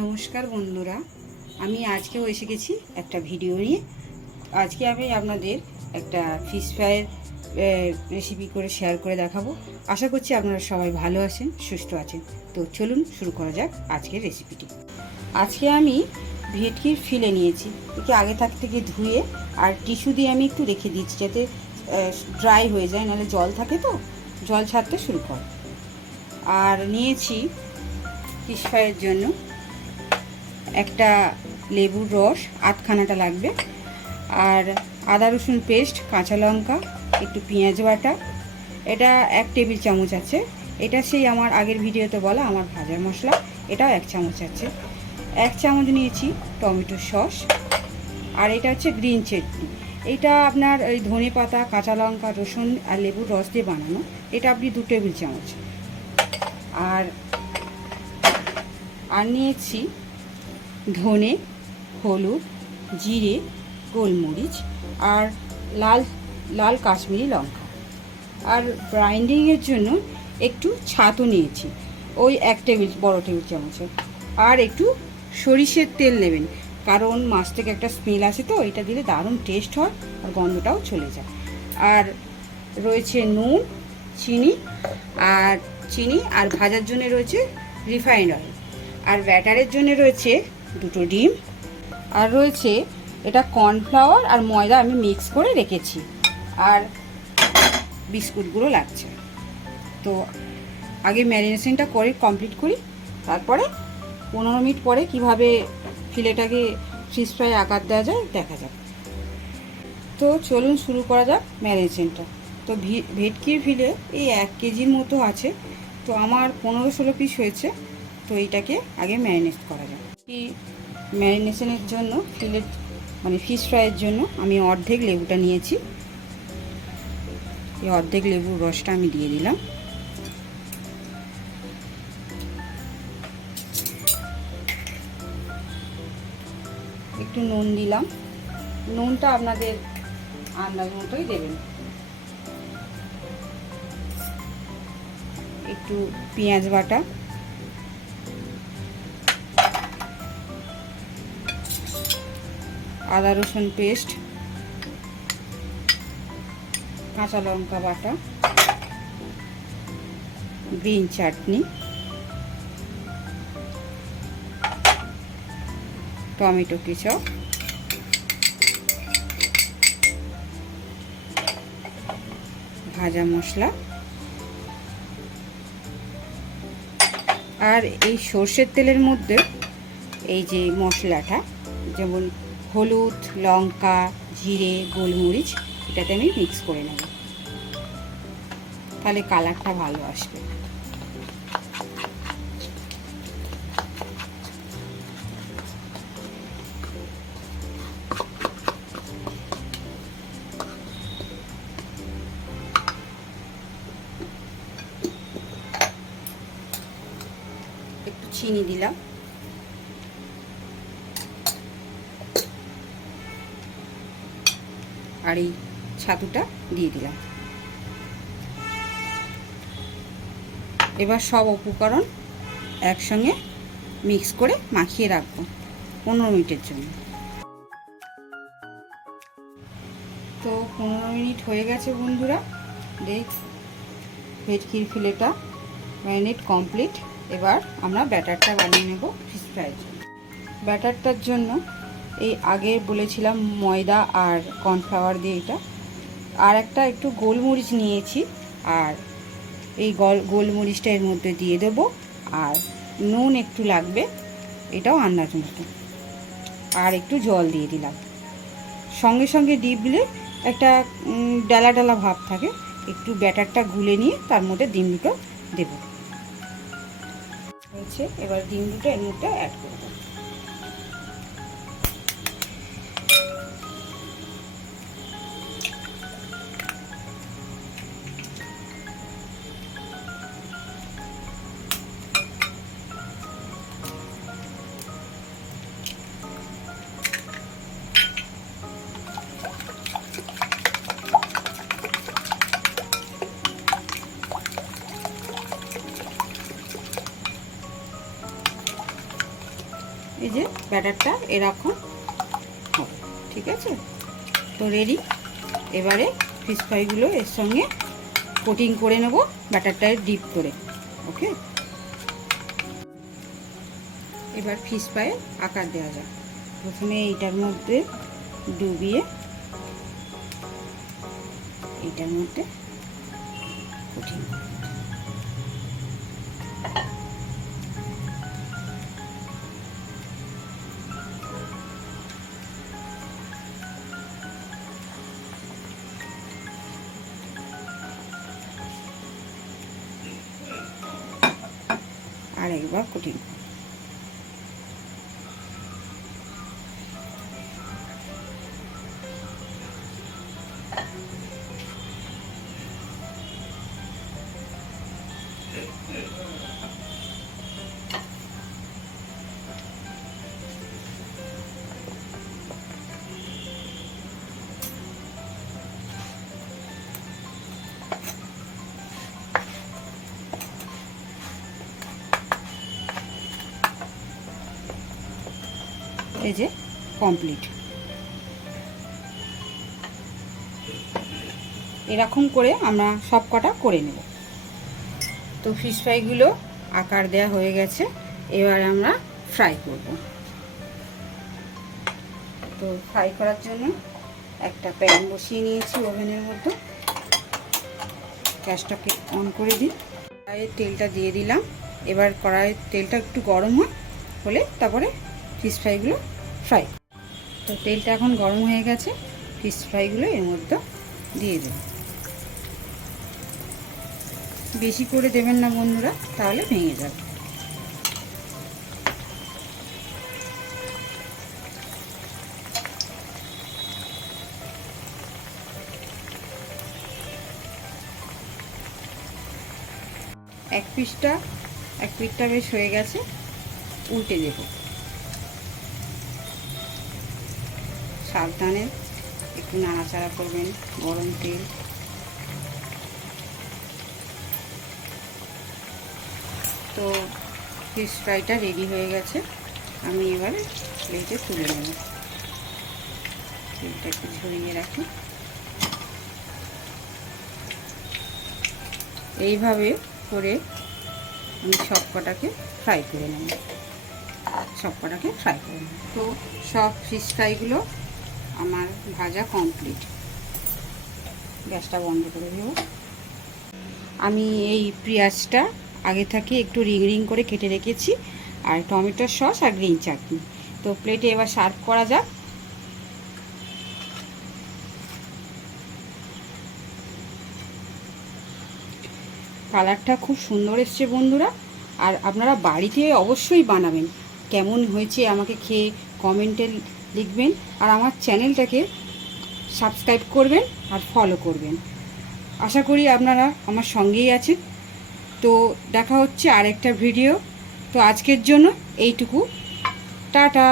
নমস্কার বন্ধুরা, আমি আজকেও এসে গেছি একটা ভিডিও নিয়ে। আজকে আমি আপনাদের একটা ফিশ ফ্রাইয়ের রেসিপি করে শেয়ার করে দেখাবো। আশা করছি আপনারা সবাই ভালো আছেন, সুস্থ আছেন। তো চলুন শুরু করা যাক আজকের রেসিপিটি। আজকে আমি ভেটকির ফিলে নিয়েছি, একে আগে থেকে ধুয়ে আর টিস্যু দিয়ে আমি একটু রেখে দিচ্ছি যাতে ড্রাই হয়ে যায়, নাহলে জল থাকে তো জল ছাড়তে শুরু করে। আর নিয়েছি ফিশ ফ্রাইয়ের জন্য একটা লেবুর রস, আধখানাটা লাগবে, আর আদা রসুন পেস্ট, কাঁচা লঙ্কা, একটু পেঁয়াজ বাটা, এটা 1 টেবিল চামচ আছে। এটা সেই আমার আগের ভিডিওতে বলা আমার ভাজার মশলা, এটাও 1 চামচ আছে। 1 চামচ নিয়েছি টমেটো সস, আর এটা হচ্ছে গ্রিন চাটনি। এটা আপনার ওই ধনে পাতা, কাঁচা লঙ্কা, রসুন আর লেবুর রস দিয়ে বানানো, এটা আপনি 2 টেবিল চামচ। আর নিয়েছি ধনে, হলুদ, জিরে, গোলমরিচ আর লাল কাশ্মীরি লঙ্কা। আর গ্রাইন্ডিংয়ের জন্য একটু ছাতু নিয়েছি, ওই 1 বড় টেবিল চামচের। আর একটু সরিষের তেল নেবেন, কারণ মাছ থেকে একটা স্মেল আসে, তো এটা দিলে দারুণ টেস্ট হয় আর গন্ধটাও চলে যায়। আর রয়েছে নুন, চিনি আর ভাজার জন্য রয়েছে রিফাইন্ড অয়েল। আর ব্যাটারের জন্য রয়েছে 2টো ডিম, আর রয়েছে এটা কর্নফ্লাওয়ার আর ময়দা আমি মিক্স করে রেখেছি, আর বিস্কুটগুলো লাগছে। তো আগে ম্যারিনেশনটা করে কমপ্লিট করি, তারপরে 15 মিনিট পরে কিভাবে ফিলেটাকে ফিশ ফ্রাই আকার দেওয়া যায় দেখা যাক। তো চলুন শুরু করা যাক ম্যারিনেশনটা। তো ভেটকির ফিলে এই 1 কেজির মতো আছে, তো আমার 15-16 পিস হয়েছে। তো এইটাকে আগে ম্যারিনেট করা যায়। এই ম্যারিনেশনের জন্য ফিশ ফ্রাইয়ের জন্য আমি অর্ধেক লেবুটা নিয়েছি। এই অর্ধেক লেবুর রসটা আমি দিয়ে দিলাম। একটু নুন দিলাম, নুনটা আপনাদের আন্দাজ মতোই দেবেন। একটু পেঁয়াজ বাটা, আদা রসুন পেস্ট, কাঁচা লঙ্কা বাটা, গ্রিন চাটনি, টমেটো কেচাপ, ভাজা মশলা, আর এই সর্ষের তেলের মধ্যে এই যে মশলাটা, যেমন হলুদ, লঙ্কা, জিরে, গোলমরিচ, এটাতে আমি মিক্স করে নেব, তাহলে কালারটা ভালো আসবে। একটু চিনি দিলাম, আর এই ছাতুটা দিয়ে দিলাম। এবার সব উপকরণ একসঙ্গে মিক্স করে মাখিয়ে রাখবো 15 মিনিটের জন্য। তো 15 মিনিট হয়ে গেছে বন্ধুরা, ভেটকির ফিলেটা ম্যারিনেট কমপ্লিট। এবার আমরা ব্যাটারটা বানিয়ে নেব ফিশ ফ্রাইয়ের জন্য। ব্যাটারটার জন্য এই আগে বলেছিলাম ময়দা আর কর্নফ্লাওয়ার দিয়ে এটা, আর একটু গোলমরিচ নিয়েছি, আর এই গোলমরিচটা এর মধ্যে দিয়ে দেব, আর নুন একটু লাগবে, এটাও আন্দাজ মতো, আর একটু জল দিয়ে দিলাম। সঙ্গে সঙ্গে ডিপ দিলে একটা ডালা ডালা ভাব থাকে, একটু ব্যাটারটা গুলে নিয়ে তার মধ্যে ডিম দুটো দেব হয়েছে। এবার ডিম দুটো এর মধ্যে অ্যাড করব। এই যে ব্যাটারটা এরকম হবে, ঠিক আছে? তো রেডি। এবারে ফিশ ফ্রাইগুলো এর সঙ্গে কোটিং করে নেব ব্যাটারটায় ডিপ করে। ওকে, এবার ফিশ ফ্রাইয়ের আকার দেওয়া যাক। প্রথমে এইটার মধ্যে ডুবিয়ে এইটার মধ্যে কোটিং আর একবার কোটিং। এই যে কমপ্লিট। এরকম করে আমরা সব কটা করে নেব। তো ফিশ ফ্রাইগুলো আকার দেয়া হয়ে গেছে, এবার আমরা ফ্রাই করব। তো ফ্রাই করার জন্য একটা প্যান বসিয়ে নিয়েছি ওভেনের মধ্যে। গ্যাসটাকে অন করে দিই, কড়াইয়ের তেলটা দিয়ে দিলাম। এবার কড়াইয়ের তেলটা একটু গরম হলে তারপরে ফিশ ফ্রাইগুলো ফ্রাই। তো তেলটা এখন গরম হয়ে গেছে, ফিশ ফ্রাইগুলো এর মধ্যে দিয়ে দেব। বেশি করে দেবেন না বন্ধুরা, তাহলে ভেঙে যাবে। এক পিঠটা বেশ হয়ে গেছে, উল্টে দেব। সাবধানে একটু নাড়াচাড়া করবেন, গরম তেল। তো ফিশ ফ্রাইটা রেডি হয়ে গেছে, আমি এবারে প্লেটে তুলে নেব। তেলটা একটু ঝরিয়ে রাখি। এইভাবে করে আমি সব কটাকে ফ্রাই করে নেব, তো সব ফিশ ফ্রাইগুলো আমার ভাজা কমপ্লিট। গ্যাসটা বন্ধ করে দেব। আমি এই পেঁয়াজটা আগে থেকে একটু রিং রিং করে কেটে রেখেছি, আর টমেটোর সস আর গ্রিন চাটনি। তো প্লেটে এবার সার্ভ করা যাক। কালারটা খুব সুন্দর এসছে বন্ধুরা, আর আপনারা বাড়িতে অবশ্যই বানাবেন। কেমন হয়েছে আমাকে খেয়ে কমেন্টে লিখবেন, আর আমার চ্যানেলটাকে সাবস্ক্রাইব করবেন আর ফলো করবেন। আশা করি আপনারা আমার সঙ্গেই আছেন। তো দেখা হচ্ছে আরেকটা ভিডিও। তো আজকের জন্য এইটুকু, টাটা।